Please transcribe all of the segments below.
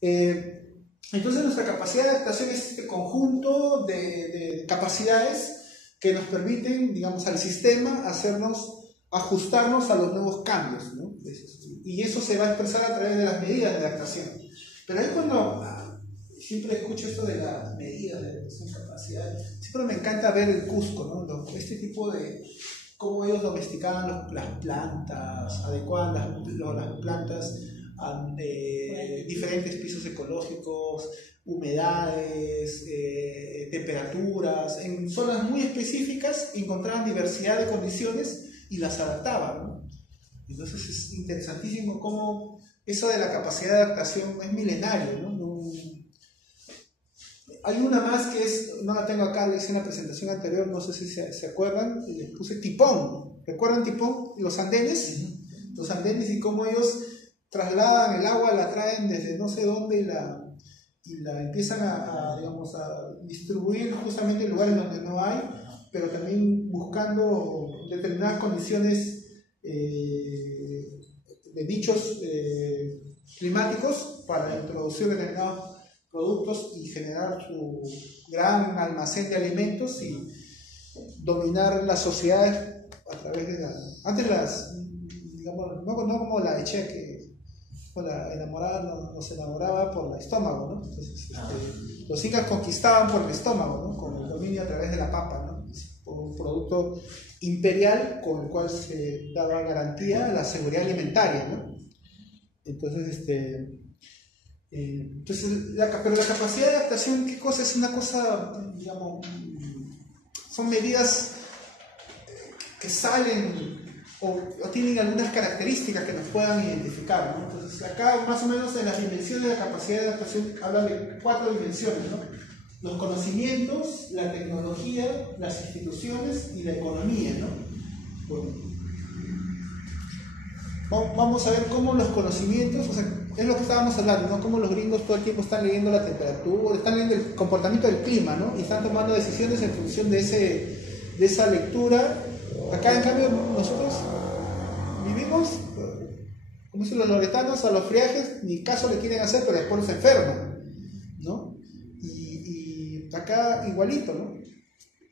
Entonces nuestra capacidad de adaptación es este conjunto de capacidades que nos permiten, digamos, al sistema ajustarnos a los nuevos cambios, ¿no? Y eso se va a expresar a través de las medidas de adaptación. Pero ahí cuando siempre escucho esto de las medidas de adaptación y capacidad, siempre me encanta ver el Cusco, ¿no? Este tipo de cómo ellos domesticaban las plantas, adecuaban las plantas a diferentes pisos ecológicos, humedades, temperaturas, en zonas muy específicas encontraban diversidad de condiciones y las adaptaban, ¿no? Entonces es interesantísimo cómo eso de la capacidad de adaptación es milenario, ¿no? Hay una más que no la tengo acá, la hice en la presentación anterior, no sé si se acuerdan, les puse Tipón. ¿Recuerdan Tipón? Los andenes. Los andenes y cómo ellos trasladan el agua, la traen desde no sé dónde y la empiezan digamos, a distribuir justamente en lugares donde no hay, pero también buscando determinadas condiciones de nichos climáticos para introducir determinados productos y generar su gran almacén de alimentos y dominar las sociedades a través de antes digamos, no como la Echea, que con la enamorada nos enamoraba por el estómago, ¿no? Entonces, los incas conquistaban por el estómago, ¿no? Con el dominio a través de la papa, ¿no? Por un producto imperial con el cual se daba garantía a la seguridad alimentaria, ¿no? Entonces, pero la capacidad de adaptación, ¿qué cosa? Es una cosa, digamos, son medidas que salen o tienen algunas características que nos puedan identificar, ¿no? Entonces, acá más o menos en las dimensiones de la capacidad de adaptación hablan de 4 dimensiones, ¿no? Los conocimientos, la tecnología, las instituciones y la economía, ¿no? Bueno, vamos a ver cómo los conocimientos, o sea, es lo que estábamos hablando, ¿no? Cómo los gringos todo el tiempo están leyendo la temperatura, están leyendo el comportamiento del clima, ¿no? Y están tomando decisiones en función de esa lectura. Acá, en cambio, nosotros vivimos, como dicen los loretanos, a los friajes ni caso le quieren hacer, pero después los enferman, ¿no? Y acá igualito, ¿no?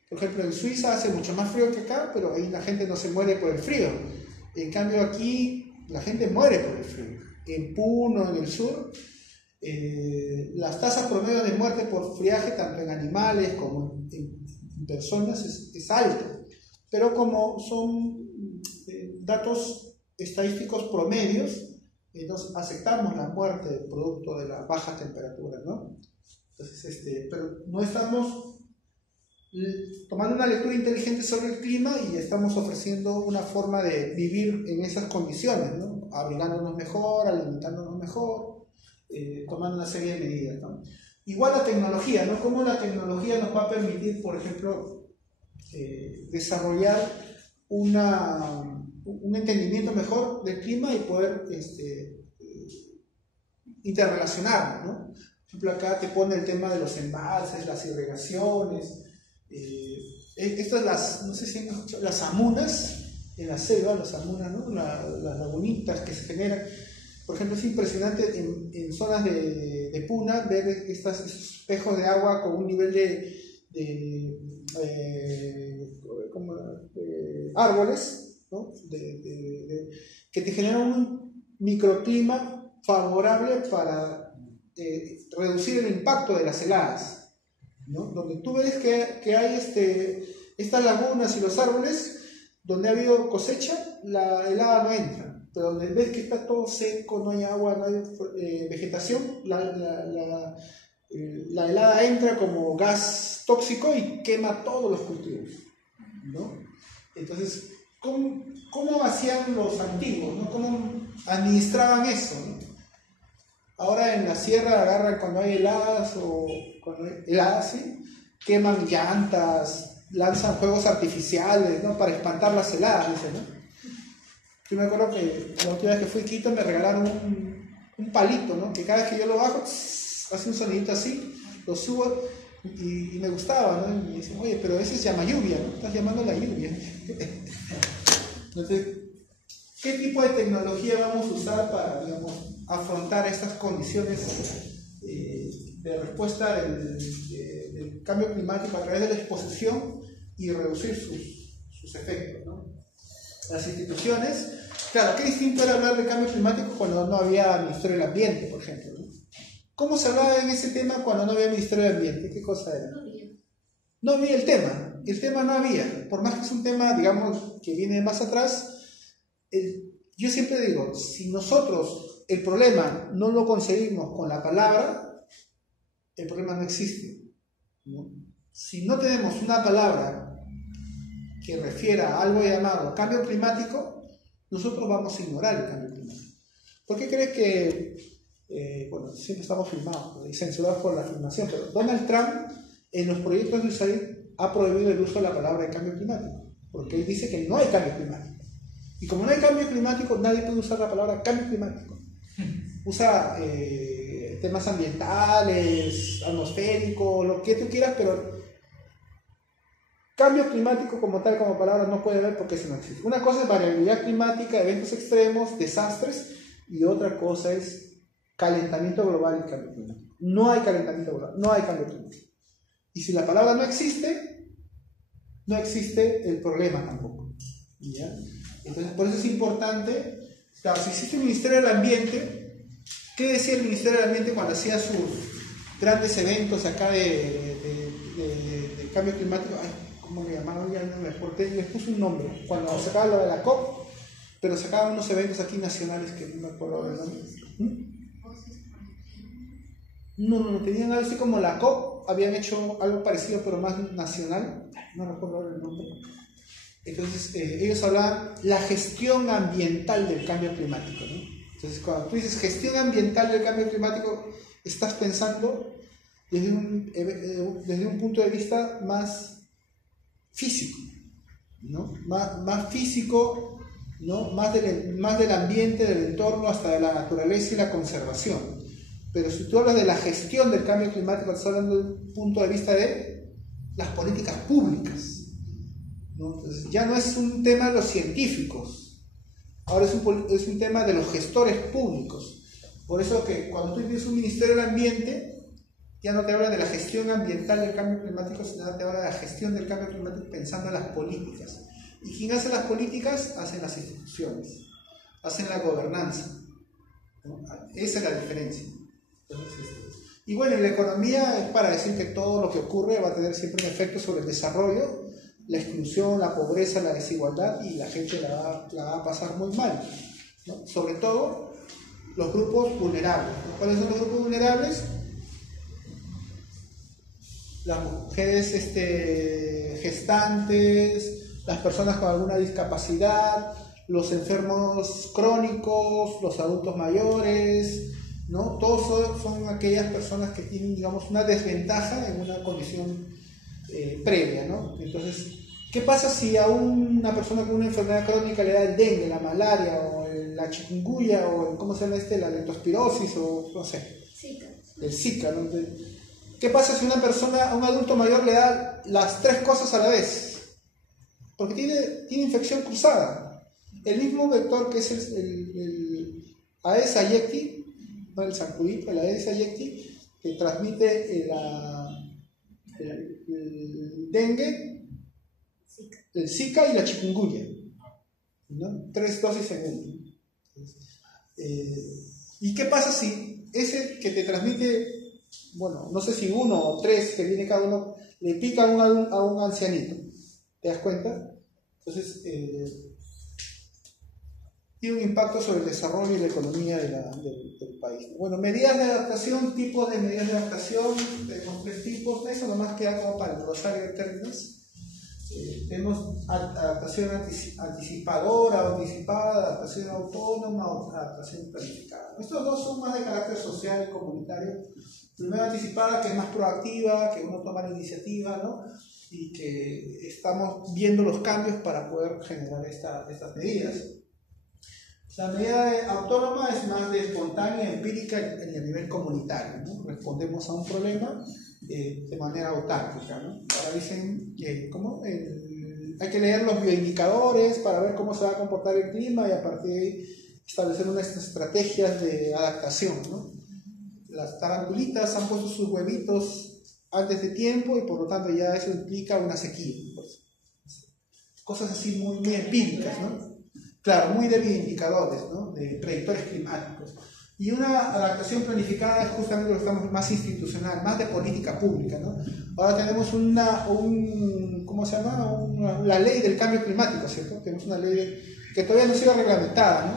Por ejemplo, en Suiza hace mucho más frío que acá, pero ahí la gente no se muere por el frío. En cambio, aquí la gente muere por el frío. En Puno, en el sur, las tasas promedio de muerte por friaje, tanto en animales como en personas, es alto. Pero como son datos estadísticos promedios, entonces aceptamos la muerte producto de la baja temperatura, ¿no? Entonces, pero no estamos tomando una lectura inteligente sobre el clima y estamos ofreciendo una forma de vivir en esas condiciones, ¿no? Abrigándonos mejor, alimentándonos mejor, tomando una serie de medidas, ¿no? Igual la tecnología, ¿no? Cómo la tecnología nos va a permitir, por ejemplo, desarrollar un entendimiento mejor del clima y poder interrelacionarnos, ¿no? Por ejemplo, acá te pone el tema de los embalses, las irrigaciones, estas no sé si han escuchado, las amunas en la selva, las amunas, ¿no? Las lagunitas que se generan. Por ejemplo, es impresionante en zonas de Puna ver esos espejos de agua con un nivel de árboles, ¿no? Que te generan un microclima favorable para reducir el impacto de las heladas, ¿no? Donde tú ves que hay estas lagunas y los árboles donde ha habido cosecha, la helada no entra. Pero donde ves que está todo seco, no hay agua, no hay vegetación, la helada entra como gas tóxico y quema todos los cultivos, ¿no? Entonces, ¿cómo hacían los antiguos, ¿no? ¿Cómo administraban eso, ¿no? Ahora en la sierra agarran cuando hay heladas ¿sí? Queman llantas, lanzan fuegos artificiales, ¿no? Para espantar las heladas, dice, ¿no? Yo me acuerdo que la última vez que fui a Quito me regalaron un palito, ¿no? Que cada vez que yo lo bajo, hace un sonidito así, lo subo y me gustaba, ¿no? Y me dicen, oye, pero ese se llama lluvia, ¿no? Estás llamando la lluvia. Entonces, ¿qué tipo de tecnología vamos a usar para, digamos, afrontar estas condiciones de respuesta del cambio climático a través de la exposición y reducir sus efectos, ¿no? Las instituciones, claro, qué distinto era hablar de cambio climático cuando no había Ministerio del Ambiente, por ejemplo, ¿no? ¿Cómo se hablaba en ese tema cuando no había Ministerio del Ambiente? ¿Qué cosa era? No había el tema no había, por más que es un tema, digamos, que viene más atrás. Yo siempre digo, si nosotros el problema no lo conseguimos con la palabra, el problema no existe, ¿no? Si no tenemos una palabra que refiera a algo llamado cambio climático, nosotros vamos a ignorar el cambio climático. ¿Por qué crees que, bueno, siempre estamos filmados y censurados por la filmación, pero Donald Trump en los proyectos de USAID ha prohibido el uso de la palabra de cambio climático? Porque él dice que no hay cambio climático. Y como no hay cambio climático, nadie puede usar la palabra cambio climático. Usa temas ambientales, atmosféricos, lo que tú quieras, pero cambio climático como tal, como palabra, no puede haber porque eso no existe. Una cosa es variabilidad climática, eventos extremos, desastres, y otra cosa es calentamiento global y cambio climático. No hay calentamiento global, no hay cambio climático. Y si la palabra no existe el problema tampoco, ¿ya? Entonces, por eso es importante, claro, si existe el Ministerio del Ambiente, ¿qué decía el Ministerio del Ambiente cuando hacía sus grandes eventos acá de cambio climático? Ay, ¿cómo le llamaban? Ya no me acuerdo, les puse un nombre, cuando sacaba lo de la COP, pero sacaban unos eventos aquí nacionales que no me acuerdo del nombre. No, tenían algo así como la COP, habían hecho algo parecido pero más nacional, no recuerdo el nombre. Entonces ellos hablaban la gestión ambiental del cambio climático, ¿no? Entonces cuando tú dices gestión ambiental del cambio climático, estás pensando desde un punto de vista más físico, ¿no? Más físico, ¿no? Más del ambiente, del entorno, hasta de la naturaleza y la conservación. Pero si tú hablas de la gestión del cambio climático, estás hablando de un punto de vista de las políticas públicas, ¿no? Entonces, ya no es un tema de los científicos, ahora es un tema de los gestores públicos. Por eso que cuando tú tienes un Ministerio del Ambiente, ya no te habla de la gestión ambiental del cambio climático, sino te habla de la gestión del cambio climático pensando en las políticas. ¿Y quién hace las políticas? Hacen las instituciones, hacen la gobernanza, ¿no? Esa es la diferencia. Entonces, y bueno, en la economía es para decir que todo lo que ocurre va a tener siempre un efecto sobre el desarrollo, la exclusión, la pobreza, la desigualdad, y la gente la va a pasar muy mal, ¿no? Sobre todo los grupos vulnerables, ¿no? ¿Cuáles son los grupos vulnerables? Las mujeres gestantes, las personas con alguna discapacidad, los enfermos crónicos, los adultos mayores, ¿no? Todos son aquellas personas que tienen, digamos, una desventaja en una condición previa, ¿no? Entonces, ¿qué pasa si a una persona con una enfermedad crónica le da el dengue, la malaria, o la chikungunya, o ¿cómo se llama la leptospirosis, o no sé? Zika. El Zika, ¿no? ¿Qué pasa si una persona, a un adulto mayor, le da las tres cosas a la vez? Porque tiene infección cruzada. El mismo vector que es el Aedes aegypti, no el zancudo, el Aedes aegypti, que transmite el dengue, el Zika y la chikungunya, ¿no? 3 dosis en uno. ¿Y qué pasa si ese que te transmite, bueno, no sé si 1 o 3 que viene cada uno, le pica a un ancianito? ¿Te das cuenta? Entonces, tiene un impacto sobre el desarrollo y la economía del país. Bueno, medidas de adaptación, tipos de medidas de adaptación, tenemos 3 tipos, eso nomás queda como para el rosario de términos. Tenemos adaptación anticipadora, anticipada, adaptación autónoma, adaptación planificada. Estos dos son más de carácter social y comunitario. Primero, anticipada, que es más proactiva, que uno toma la iniciativa, ¿no? Y que estamos viendo los cambios para poder generar estas medidas. La medida autónoma es más de espontánea, empírica y a nivel comunitario, ¿no? Respondemos a un problema de manera autárquica, ¿no? Ahora dicen, ¿cómo? Hay que leer los bioindicadores para ver cómo se va a comportar el clima y a partir de ahí establecer unas estrategias de adaptación, ¿no? las tarantulitas han puesto sus huevitos antes de tiempo y por lo tanto ya eso implica una sequía. Pues. Cosas así muy, muy empíricas, ¿no? Claro, muy de indicadores, ¿no? De predictores climáticos. Y una adaptación planificada es justamente lo que estamos más institucional, más de política pública, ¿no? Ahora tenemos ¿cómo se llama? La ley del cambio climático, ¿cierto? Tenemos una ley que todavía no ha sido reglamentada, ¿no?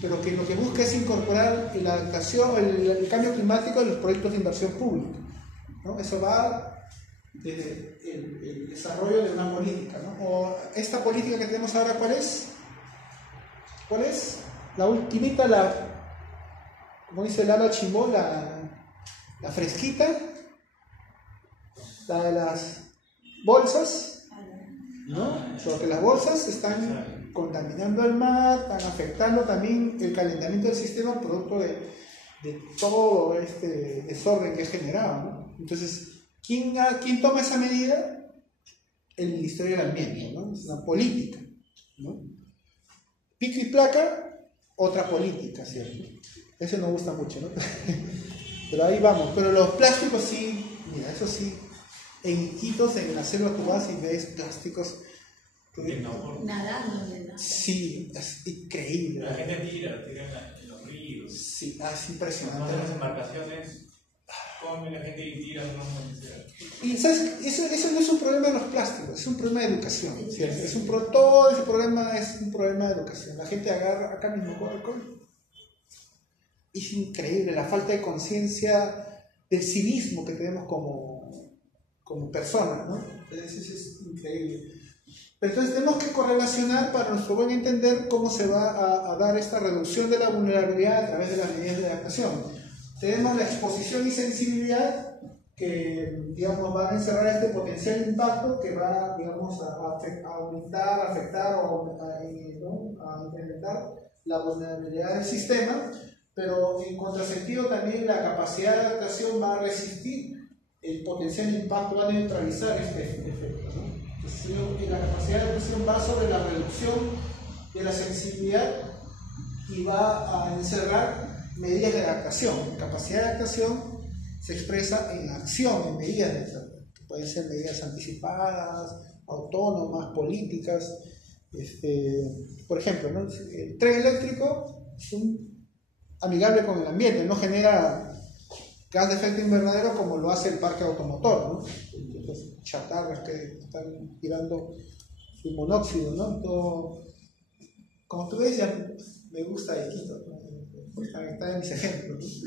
Pero que lo que busca es incorporar la adaptación, el cambio climático en los proyectos de inversión pública, ¿no? Eso va desde el desarrollo de una política, ¿no? O esta política que tenemos ahora, ¿cuál es? ¿Cuál es? La ultimita, como dice Lala Chimbó, la fresquita, la de las bolsas, ¿no? Porque las bolsas están contaminando el mar, están afectando también el calentamiento del sistema producto de todo este desorden que es generado, ¿no? Entonces, ¿quién toma esa medida? El Ministerio del Ambiente, ¿no? Es una política, ¿no? Pico y placa, otra política, ¿cierto? Eso nos gusta mucho, ¿no? Pero ahí vamos. Pero los plásticos sí, mira, eso sí, en Iquitos, en la selva tú vas y ves plásticos. Nadando, ¿verdad? Sí, es increíble. La gente tira en los ríos. Sí, es impresionante. Las embarcaciones comen, la gente tira, no y ¿sabes? Eso no es un problema de los plásticos, es un problema de educación, ¿cierto? Todo ese problema es un problema de educación. La gente agarra acá mismo con alcohol. Es increíble la falta de conciencia del civismo que tenemos como personas, ¿no? Entonces es increíble. Pero entonces tenemos que correlacionar para nuestro buen entender cómo se va a dar esta reducción de la vulnerabilidad a través de las medidas de adaptación. Tenemos la exposición y sensibilidad que, digamos, van a encerrar este potencial impacto que va, digamos, a aumentar, a afectar o a incrementar la vulnerabilidad del sistema, pero en contrasentido también la capacidad de adaptación va a resistir el potencial impacto, va a neutralizar este efecto, ¿no? Entonces, la capacidad de adaptación va sobre la reducción de la sensibilidad y va a encerrar medidas de adaptación. La capacidad de adaptación se expresa en la acción, en medidas de adaptación. Pueden ser medidas anticipadas, autónomas, políticas. Por ejemplo, ¿no? El tren eléctrico es amigable con el ambiente, no genera gas de efecto invernadero como lo hace el parque automotor, ¿no? Los chatarras que están tirando su monóxido, ¿no? Todo, como tú ves, ya me gusta Iquitos, ¿no? Está en mis ejemplos,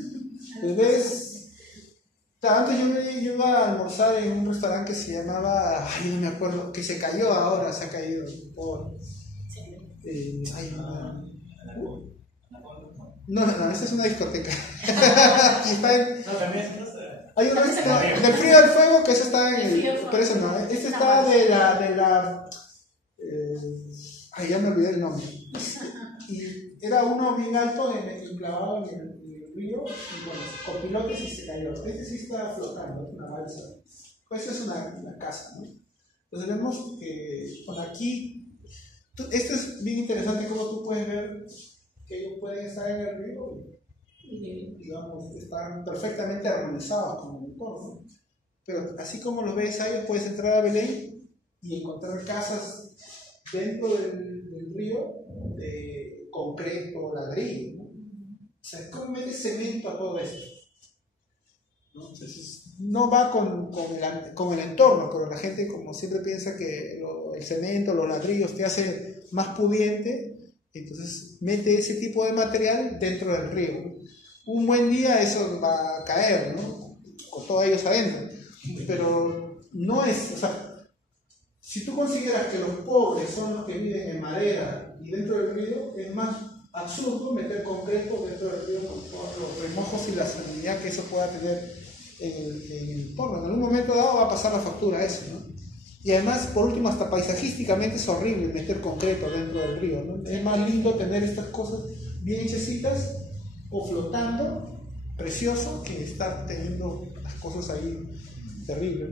¿no? Ves, antes yo iba a almorzar en un restaurante que se llamaba, no me acuerdo, que se cayó ahora, se ha caído por no, esa es una discoteca. Hay un restaurante del Frío del Fuego que ese está en el, pero eso no, este está de la ya me olvidé el nombre. Y era uno bien alto enclavado en el río, y bueno, con pilotes y se cayó. Este sí está flotando, es una balsa. Pues es una casa, ¿no? Entonces vemos que, bueno, aquí, esto es bien interesante como tú puedes ver que ellos pueden estar en el río y, digamos, están perfectamente armonizados con el entorno. Pero así como los ves ahí, puedes entrar a Belén y encontrar casas dentro del río de concreto, ladrillo, ¿no? O sea, ¿cómo metes cemento a todo esto? ¿No? Entonces, no va con el entorno, pero la gente como siempre piensa que el cemento, los ladrillos te hacen más pudiente, entonces mete ese tipo de material dentro del río. Un buen día eso va a caer, ¿no? Con todos ellos adentro, pero no es, o sea, si tú consideras que los pobres son los que viven en madera y dentro del río, es más absurdo meter concreto dentro del río con todos los remojos y la salinidad que eso pueda tener en el entorno. En algún momento dado va a pasar la factura a eso, ¿no? Y además, por último, hasta paisajísticamente es horrible meter concreto dentro del río, ¿no? Es más lindo tener estas cosas bien hechecitas o flotando, precioso, que estar teniendo las cosas ahí terribles.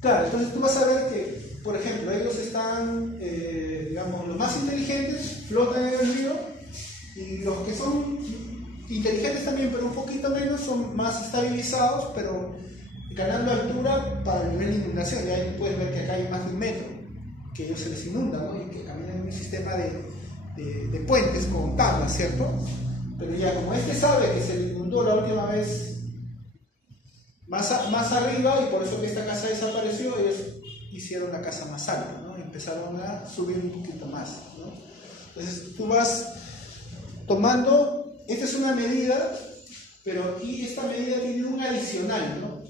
Claro, entonces tú vas a ver que, por ejemplo, ellos están, digamos, los más inteligentes flotan en el río y los que son inteligentes también, pero un poquito menos, son más estabilizados, pero ganando altura para el nivel de inundación. Ya ahí puedes ver que acá hay más de 1 metro, que ellos se les inunda, ¿no? Y que caminan en un sistema de puentes con tablas, ¿cierto? Pero ya como este sabe que se le inundó la última vez más arriba, y por eso que esta casa desapareció, ellos hicieron la casa más alta, ¿no? Empezaron a subir un poquito más, ¿no? Entonces tú vas tomando, esta es una medida, pero aquí esta medida tiene un adicional, ¿no?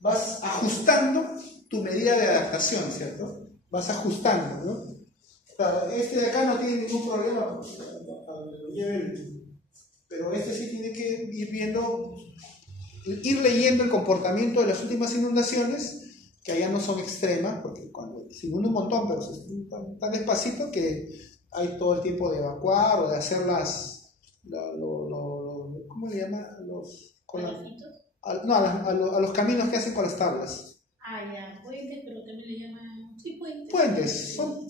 Vas ajustando tu medida de adaptación, ¿cierto? Vas ajustando, ¿no? Claro, este de acá no tiene ningún problema a donde lo lleve pero este sí tiene que ir leyendo el comportamiento de las últimas inundaciones, que allá no son extremas, porque cuando se inunda un montón, pero tan despacito que hay todo el tiempo de evacuar o de hacer ¿cómo le llama? A los caminos que hacen con las tablas. Ya, puentes, pero también le llaman... Sí, puentes. Puentes, son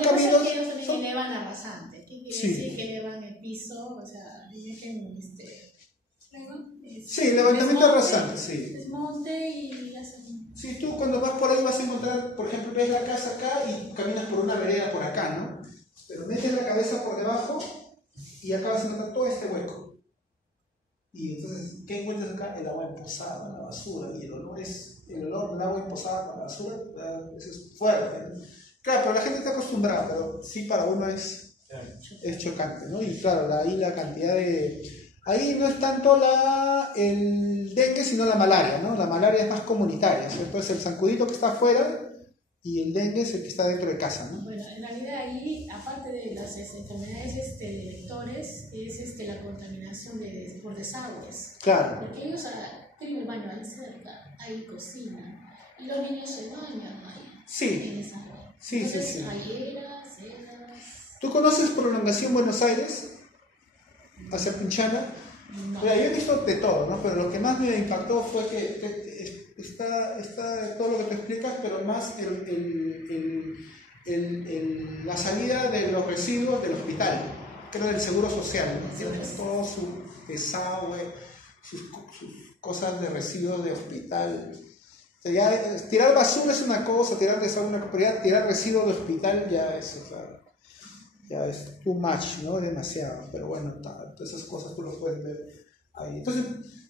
caminos... Que ellos también elevan la rasante. ¿Qué quiere decir que elevan el piso? O sea, dicen sí, levantamiento rasante, sí. Desmonte y hacen... Sí, tú cuando vas por ahí vas a encontrar, por ejemplo, ves la casa acá y caminas por una vereda por acá, ¿no? Pero metes la cabeza por debajo y acá vas a encontrar todo este hueco. Y entonces, ¿qué encuentras acá? El agua emposada, la basura. Y el olor del agua emposada con la basura, eso es fuerte, ¿no? Claro, pero la gente está acostumbrada, pero sí para uno es chocante, ¿no? Y claro, ahí la cantidad de... Ahí no es tanto el dengue, sino la malaria, ¿no? La malaria es más comunitaria, ¿cierto? Es el zancudito que está afuera y el dengue es el que está dentro de casa, ¿no? Bueno, en realidad ahí, aparte de las enfermedades de vectores, es la contaminación por desagües. Claro. Porque ellos tienen el baño ahí cerca, ahí cocinan, y los niños se bañan ahí. Sí. En esa agua. Sí. Calleras, cenas. ¿Tú conoces Prolongación Buenos Aires? Hacia Pinchana. No. Mira, yo he visto de todo, ¿no? Pero lo que más me impactó fue que está todo lo que te explicas, pero más la salida de los residuos del hospital, creo del seguro social, ¿no? Tiene todo su desagüe, sus cosas de residuos de hospital. O sea, ya, tirar basura es una cosa, tirar desagüe es una cosa, pero ya tirar residuos de hospital ya es otra. Ya es too much, ¿no? Demasiado, pero bueno, todas esas cosas tú lo puedes ver ahí. Entonces,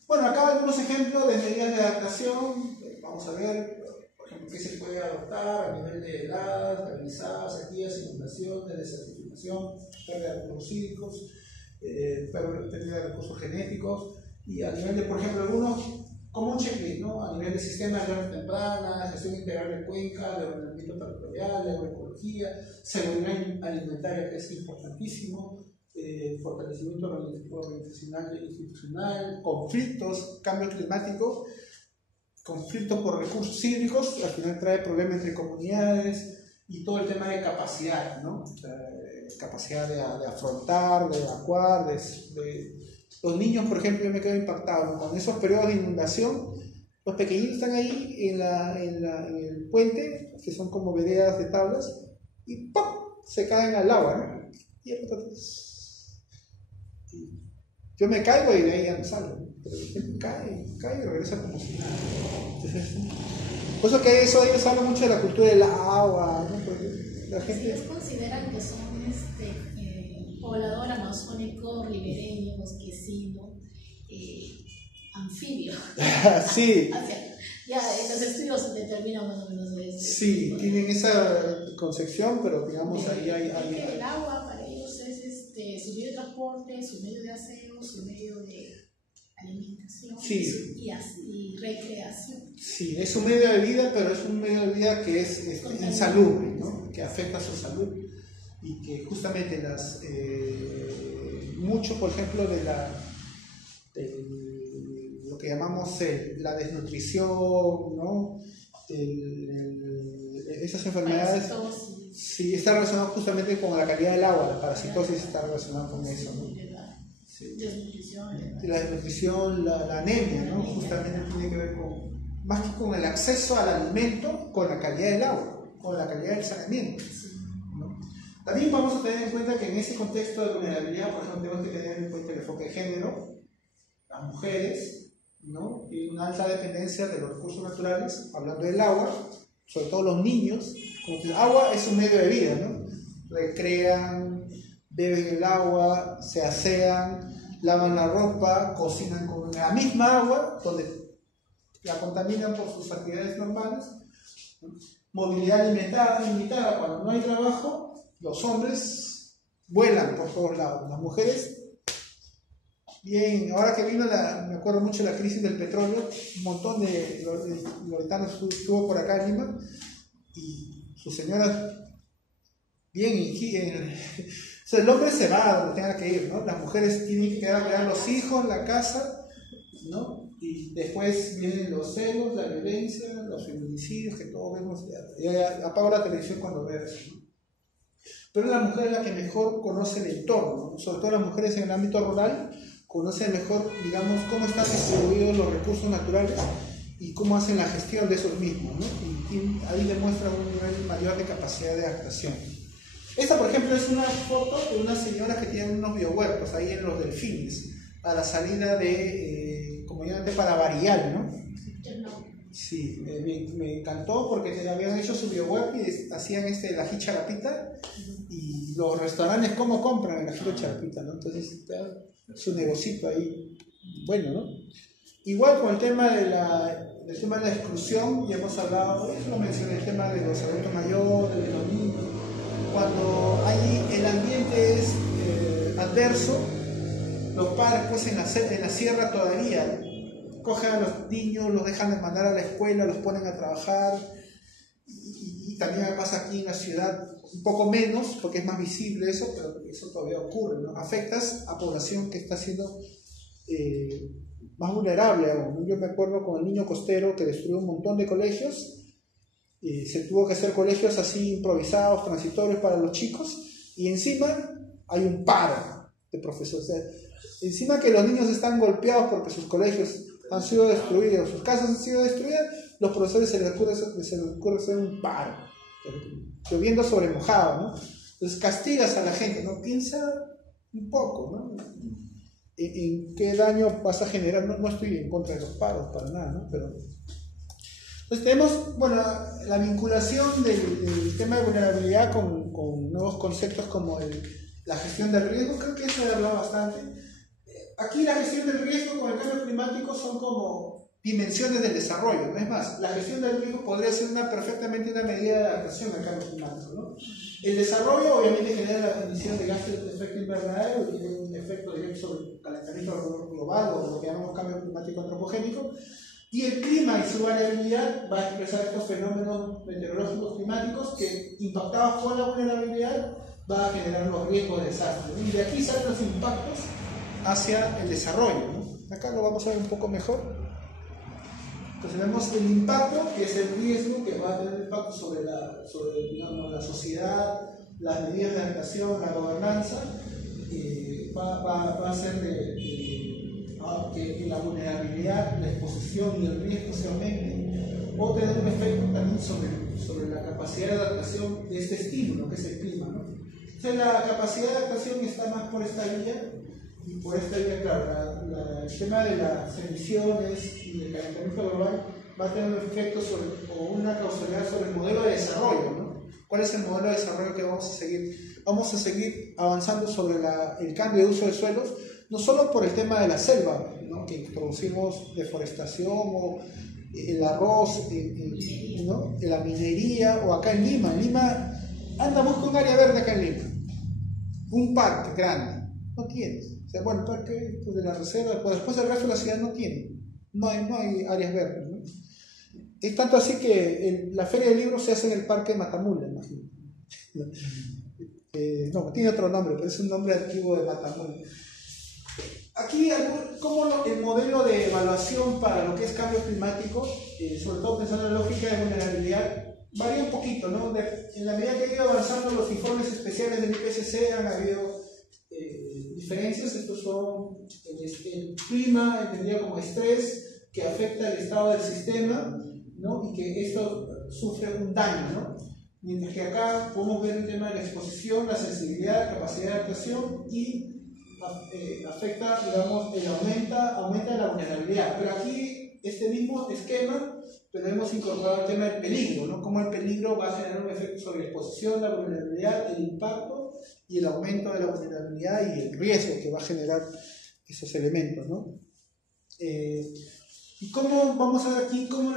bueno, acá algunos ejemplos de medidas de adaptación. Vamos a ver, por ejemplo, qué se puede adoptar a nivel de edad, granizadas, sequías, inundaciones, desertificación, pérdida de recursos hídricos, pérdida de recursos genéticos, y a nivel de, por ejemplo, algunos, como un checklist, ¿no? A nivel de sistema de alerta temprana, gestión integral de cuenca, de ordenamiento territorial, de agroecología, seguridad alimentaria, que es importantísimo, fortalecimiento organizacional e institucional, conflictos, cambio climático, conflictos por recursos hídricos, al final trae problemas entre comunidades, y todo el tema de capacidad, ¿no? Capacidad de afrontar, de evacuar, los niños, por ejemplo, yo me quedo impactado, ¿no? Con esos periodos de inundación, los pequeñitos están ahí en el puente, que son como veredas de tablas, y ¡pum! Se caen al agua, ¿no? Y yo me caigo y de ahí ya no salgo, ¿no? Pero cae y regresa como si nada. Entonces, por eso que ellos hablan mucho de la cultura del agua, ¿no? Porque la gente... Ellos consideran que son poblador amazónico, ribereño, bosquecino, anfibio. Sí. Ya en los estudios se determina más o menos de eso. Sí, tienen esa concepción, pero digamos ahí hay... El agua para ellos es su medio de transporte, su medio de aseo, su medio de alimentación, sí, y recreación. Sí, es un medio de vida, pero es un medio de vida que es insalubre, ¿no? Que afecta a su salud, y que justamente mucho, por ejemplo, de lo que llamamos la desnutrición, ¿no? Esas enfermedades, sí, está relacionado justamente con la calidad del agua. La parasitosis está relacionada con eso, ¿no? Sí. La desnutrición, la anemia, ¿no? Justamente tiene que ver más que con el acceso al alimento, con la calidad del agua, con la calidad del saneamiento, ¿no? También vamos a tener en cuenta que en ese contexto de vulnerabilidad, por ejemplo, tenemos que tener en cuenta el enfoque de género, las mujeres, ¿no? Y una alta dependencia de los recursos naturales, hablando del agua, sobre todo los niños. Como que el agua es un medio de vida, ¿no? Recrean, beben el agua, se asean, lavan la ropa, cocinan con la misma agua, donde la contaminan por sus actividades normales, ¿no? Movilidad limitada, cuando no hay trabajo, los hombres vuelan por todos lados, las mujeres, bien, ahora que vino me acuerdo mucho de la crisis del petróleo, un montón de loretanos estuvo por acá en Lima, y sus señoras, bien, o sea, el hombre se va a donde tenga que ir, ¿no? Las mujeres tienen que quedar a cuidar a los hijos, la casa, ¿no? Y después vienen los celos, la violencia, los feminicidios, que todos vemos. Ya apago la televisión cuando veo eso, ¿no? Pero la mujer es la que mejor conoce el entorno, ¿no? Sobre todo las mujeres en el ámbito rural conocen mejor, digamos, cómo están distribuidos los recursos naturales y cómo hacen la gestión de esos mismos, ¿no? Y ahí demuestran un nivel mayor de capacidad de adaptación. Esta, por ejemplo, es una foto de una señora que tiene unos biohuertos ahí en los Delfines, a la salida de, como llaman, para Barial, ¿no? Sí, me encantó porque habían hecho su biohuerto y hacían el ají charapita, y los restaurantes cómo compran el ají charapita, ¿no? Entonces, su negocito ahí, bueno, ¿no? Igual con el tema de la exclusión, ya hemos hablado, eso lo mencioné, el tema de los adultos mayores, de los niños. Cuando ahí el ambiente es adverso, los padres pues en la sierra todavía cogen a los niños, los dejan de mandar a la escuela, los ponen a trabajar, y también además aquí en la ciudad un poco menos, porque es más visible eso, pero eso todavía ocurre, ¿no? Afectas a población que está siendo más vulnerable aún. Yo me acuerdo con el niño costero que destruyó un montón de colegios. Se tuvo que hacer colegios así improvisados, transitorios para los chicos, y encima hay un paro de profesores. O sea, encima que los niños están golpeados porque sus colegios han sido destruidos, sus casas han sido destruidas, los profesores se les ocurre hacer un paro, lloviendo sobre mojado, ¿no? Entonces castigas a la gente, ¿no? Piensa un poco, ¿no? ¿En qué daño vas a generar? No estoy en contra de los paros, para nada, ¿no? Pero entonces tenemos, bueno, la vinculación del tema de vulnerabilidad con nuevos conceptos como la gestión del riesgo. Creo que eso he hablado bastante. Aquí la gestión del riesgo con el cambio climático son como dimensiones del desarrollo, ¿no? Es más, la gestión del riesgo podría ser perfectamente una medida de adaptación al cambio climático, ¿no? El desarrollo obviamente genera la emisión de gases de efecto invernadero y tiene un efecto directo sobre el calentamiento global o lo que llamamos cambio climático antropogénico. Y el clima y su variabilidad va a expresar estos fenómenos meteorológicos climáticos que, impactados con la vulnerabilidad, va a generar los riesgos de desastre, ¿no? Y de aquí salen los impactos hacia el desarrollo, ¿no? Acá lo vamos a ver un poco mejor. Entonces vemos el impacto, que es el riesgo que va a tener impacto sobre digamos, la sociedad, las medidas de adaptación, la gobernanza, va a ser que la vulnerabilidad, la exposición y el riesgo se aumenten, o tener un efecto también sobre la capacidad de adaptación de este estímulo, que es el clima, ¿no? Entonces la capacidad de adaptación está más por esta vía, y por esta vía, claro, el tema de las emisiones y el calentamiento global va a tener un efecto o una causalidad sobre el modelo de desarrollo, ¿no? ¿Cuál es el modelo de desarrollo que vamos a seguir? Vamos a seguir avanzando sobre el cambio de uso de suelos, no solo por el tema de la selva, ¿no? Que introducimos deforestación o el arroz, ¿no? La minería, o acá en Lima. En Lima anda, busca un área verde acá en Lima, un parque grande, no tienes. O sea, bueno, el parque de la reserva, pues después el resto de la ciudad no tiene, no hay áreas verdes, ¿no? Es tanto así que la feria del libro se hace en el parque de Matamula, imagino. No, tiene otro nombre, pero es un nombre antiguo de Matamula. Aquí, como el modelo de evaluación para lo que es cambio climático, sobre todo pensando en la lógica de vulnerabilidad, varía un poquito, ¿no? En la medida que han ido avanzando los informes especiales del IPCC, han habido diferencias. Estos son el clima, entendido como estrés, que afecta el estado del sistema, ¿no? Y que esto sufre un daño, ¿no? Mientras que acá podemos ver el tema de la exposición, la sensibilidad, la capacidad de adaptación y afecta, digamos, aumenta la vulnerabilidad. Pero aquí este mismo esquema, pero hemos incorporado el tema del peligro, ¿no? Cómo el peligro va a generar un efecto sobre la exposición, la vulnerabilidad, el impacto y el aumento de la vulnerabilidad y el riesgo que va a generar esos elementos, ¿no? Y cómo vamos a ver aquí cómo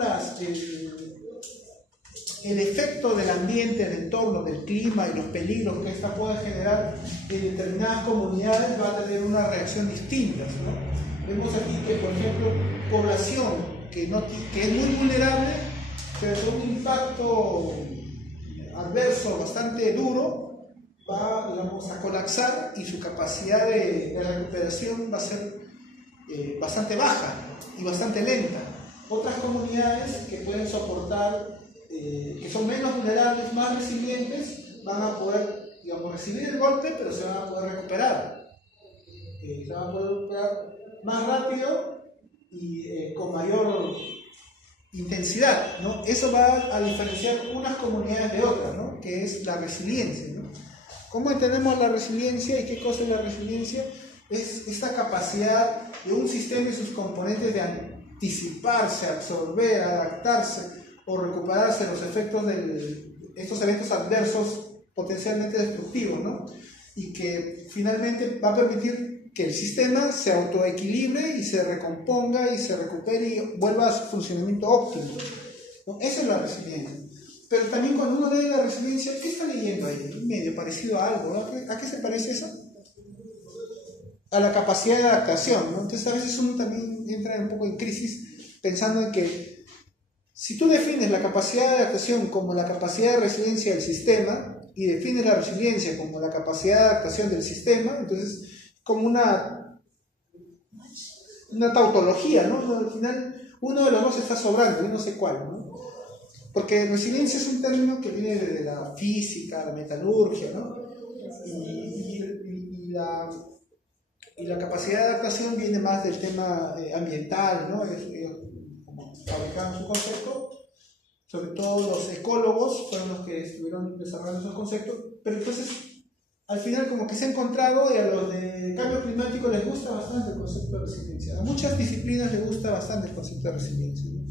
el efecto del ambiente, el entorno, del clima y los peligros que esta puede generar en determinadas comunidades va a tener una reacción distinta, ¿no? Vemos aquí que, por ejemplo, población que es muy vulnerable, pero con un impacto adverso bastante duro, va, digamos, a colapsar y su capacidad de recuperación va a ser bastante baja y bastante lenta. Otras comunidades que pueden soportar, que son menos vulnerables, más resilientes, van a poder, digamos, recibir el golpe, pero se van a poder recuperar. Se van a poder recuperar más rápido y con mayor intensidad, ¿no? Eso va a diferenciar unas comunidades de otras, ¿no? Que es la resiliencia, ¿no? ¿Cómo entendemos la resiliencia y qué cosa es la resiliencia? Es esta capacidad de un sistema y sus componentes de anticiparse, absorber, adaptarse o recuperarse de los efectos de estos eventos adversos potencialmente destructivos, ¿no? Y que finalmente va a permitir que el sistema se autoequilibre y se recomponga y se recupere y vuelva a su funcionamiento óptimo, ¿no? Esa es la resiliencia. Pero también cuando uno lee la resiliencia, ¿qué está leyendo ahí? Medio parecido a algo, ¿no? ¿A qué se parece eso? A la capacidad de adaptación, ¿no? Entonces a veces uno también entra un poco en crisis pensando en que si tú defines la capacidad de adaptación como la capacidad de resiliencia del sistema y defines la resiliencia como la capacidad de adaptación del sistema, entonces como una tautología, ¿no? Al final uno de los dos está sobrando, yo no sé cuál, ¿no? Porque resiliencia es un término que viene de la física, la metalurgia, ¿no? Y la capacidad de adaptación viene más del tema ambiental, ¿no? Ellos fabricaron su concepto, sobre todo los ecólogos fueron los que estuvieron desarrollando esos conceptos, pero entonces al final como que se ha encontrado y a los de cambio climático les gusta bastante el concepto de resiliencia, a muchas disciplinas les gusta bastante el concepto de resiliencia, ¿no?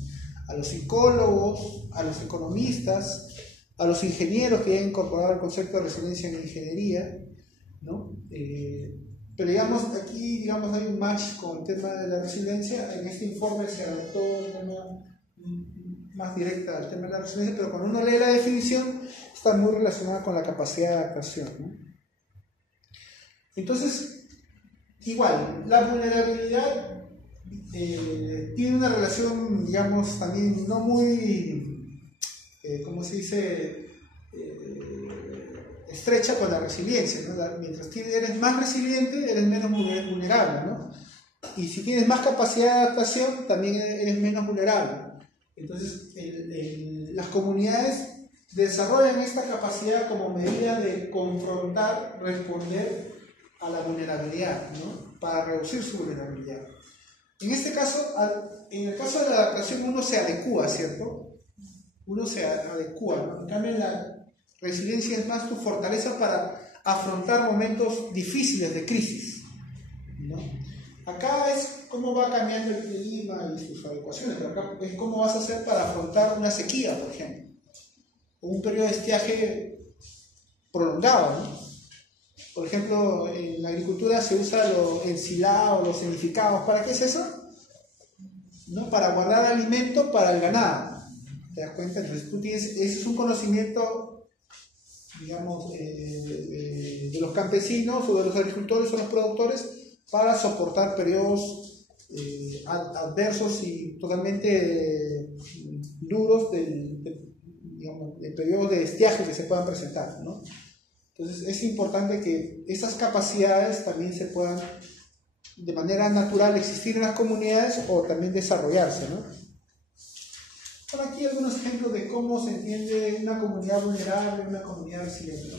A los psicólogos, a los economistas, a los ingenieros que han incorporado el concepto de resiliencia en la ingeniería, ¿no? Pero digamos, aquí digamos, hay un match con el tema de la resiliencia. En este informe se adoptó el tema más directa al tema de la resiliencia, pero cuando uno lee la definición está muy relacionada con la capacidad de adaptación, ¿no? Entonces, igual, la vulnerabilidad tiene una relación, digamos, también no muy, ¿cómo se dice?, estrecha con la resiliencia, ¿no? Mientras eres más resiliente, eres menos vulnerable, ¿no? Y si tienes más capacidad de adaptación, también eres menos vulnerable. Entonces, las comunidades desarrollan esta capacidad como medida de confrontar, responder a la vulnerabilidad, ¿no? Para reducir su vulnerabilidad. En este caso, en el caso de la adaptación, uno se adecúa, ¿cierto? Uno se adecúa, ¿no? En cambio, la resiliencia es más tu fortaleza para afrontar momentos difíciles de crisis, ¿no? Acá es cómo va cambiando el clima y sus adecuaciones, pero acá es cómo vas a hacer para afrontar una sequía, por ejemplo, o un periodo de estiaje prolongado, ¿no? Por ejemplo, en la agricultura se usa los ensilados, los cenificados. ¿Para qué es eso? ¿No? Para guardar alimento para el ganado. ¿Te das cuenta? Entonces tú tienes, ese es un conocimiento, digamos, de los campesinos o de los agricultores o los productores para soportar periodos adversos y totalmente duros de periodos de estiaje que se puedan presentar, ¿no? Entonces es importante que esas capacidades también se puedan de manera natural existir en las comunidades o también desarrollarse, ¿no? Por aquí algunos ejemplos de cómo se entiende una comunidad vulnerable, una comunidad resiliente.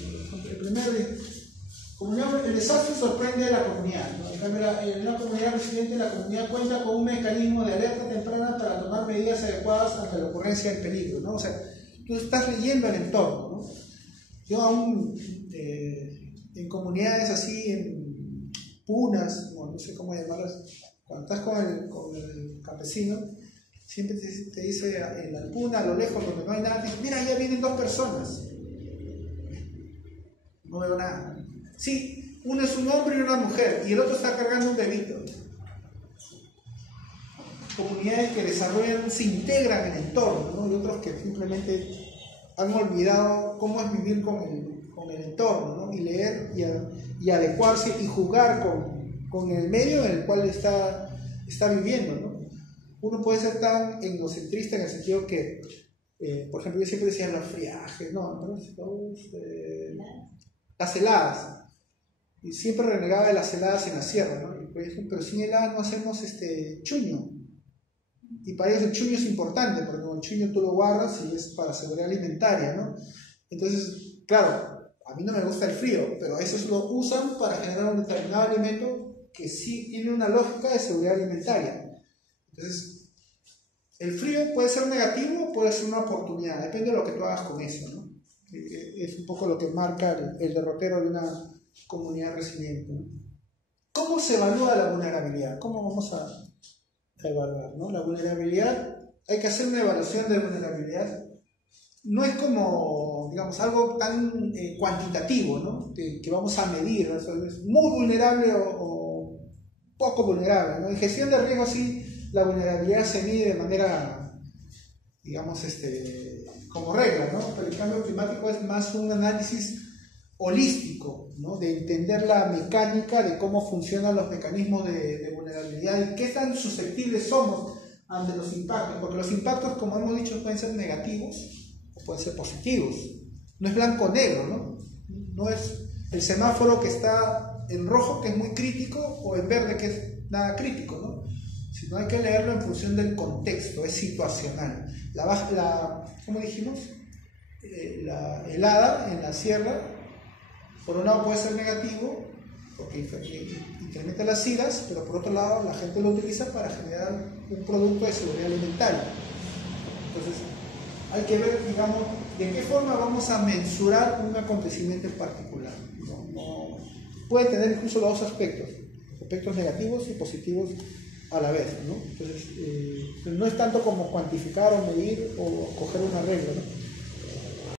El primero es, el desastre sorprende a la comunidad, ¿no? En cambio, en una comunidad resiliente, la comunidad cuenta con un mecanismo de alerta temprana para tomar medidas adecuadas ante la ocurrencia del peligro, ¿no? O sea, tú tú estás leyendo el entorno, ¿no? Yo aún en comunidades así, en punas, no sé cómo llamarlas, cuando estás con el campesino, siempre te dice en la puna, a lo lejos, donde no hay nada, te dice, mira, ya vienen 2 personas. No veo nada. Sí, uno es un hombre y una mujer, y el otro está cargando un bebito. Comunidades que desarrollan, se integran en el entorno, ¿no? Y otros que simplemente han olvidado cómo es vivir con el entorno, ¿no? Y leer y adecuarse y jugar con el medio en el cual está viviendo, ¿no? Uno puede ser tan egnocentrista en el sentido que, por ejemplo, yo siempre decía los friajes, las heladas, y siempre renegaba de las heladas en la sierra, ¿no? Y pues, pero sin heladas no hacemos chuño. Y para ellos el chuño es importante, porque con el chuño tú lo guardas y es para seguridad alimentaria, ¿no? Entonces, claro, a mí no me gusta el frío, pero esos lo usan para generar un determinado alimento que sí tiene una lógica de seguridad alimentaria. Entonces, el frío puede ser negativo o puede ser una oportunidad, depende de lo que tú hagas con eso, ¿no? Es un poco lo que marca el derrotero de una comunidad resiliente, ¿no? ¿Cómo se evalúa la vulnerabilidad? ¿Cómo vamos a evaluar, ¿no? La vulnerabilidad, hay que hacer una evaluación de vulnerabilidad. No es como, digamos, algo tan cuantitativo, ¿no? Que vamos a medir, ¿no? O sea, es muy vulnerable o poco vulnerable, ¿no? En gestión de riesgo sí, la vulnerabilidad se mide de manera, digamos, como regla, ¿no? Pero el cambio climático es más un análisis holístico, ¿no? De entender la mecánica de cómo funcionan los mecanismos de vulnerabilidad y qué tan susceptibles somos ante los impactos, porque los impactos, como hemos dicho, pueden ser negativos o pueden ser positivos. No es blanco o negro, ¿no? No es el semáforo que está en rojo, que es muy crítico, o en verde, que es nada crítico, ¿no? Sino hay que leerlo en función del contexto, es situacional. ¿Cómo dijimos? La helada en la sierra, por un lado puede ser negativo, porque incrementa las iras, pero por otro lado la gente lo utiliza para generar un producto de seguridad alimentaria. Entonces, hay que ver, digamos, de qué forma vamos a mensurar un acontecimiento en particular. Puede tener incluso los dos aspectos negativos y positivos a la vez, ¿no? Entonces, no es tanto como cuantificar o medir o coger una regla, ¿no?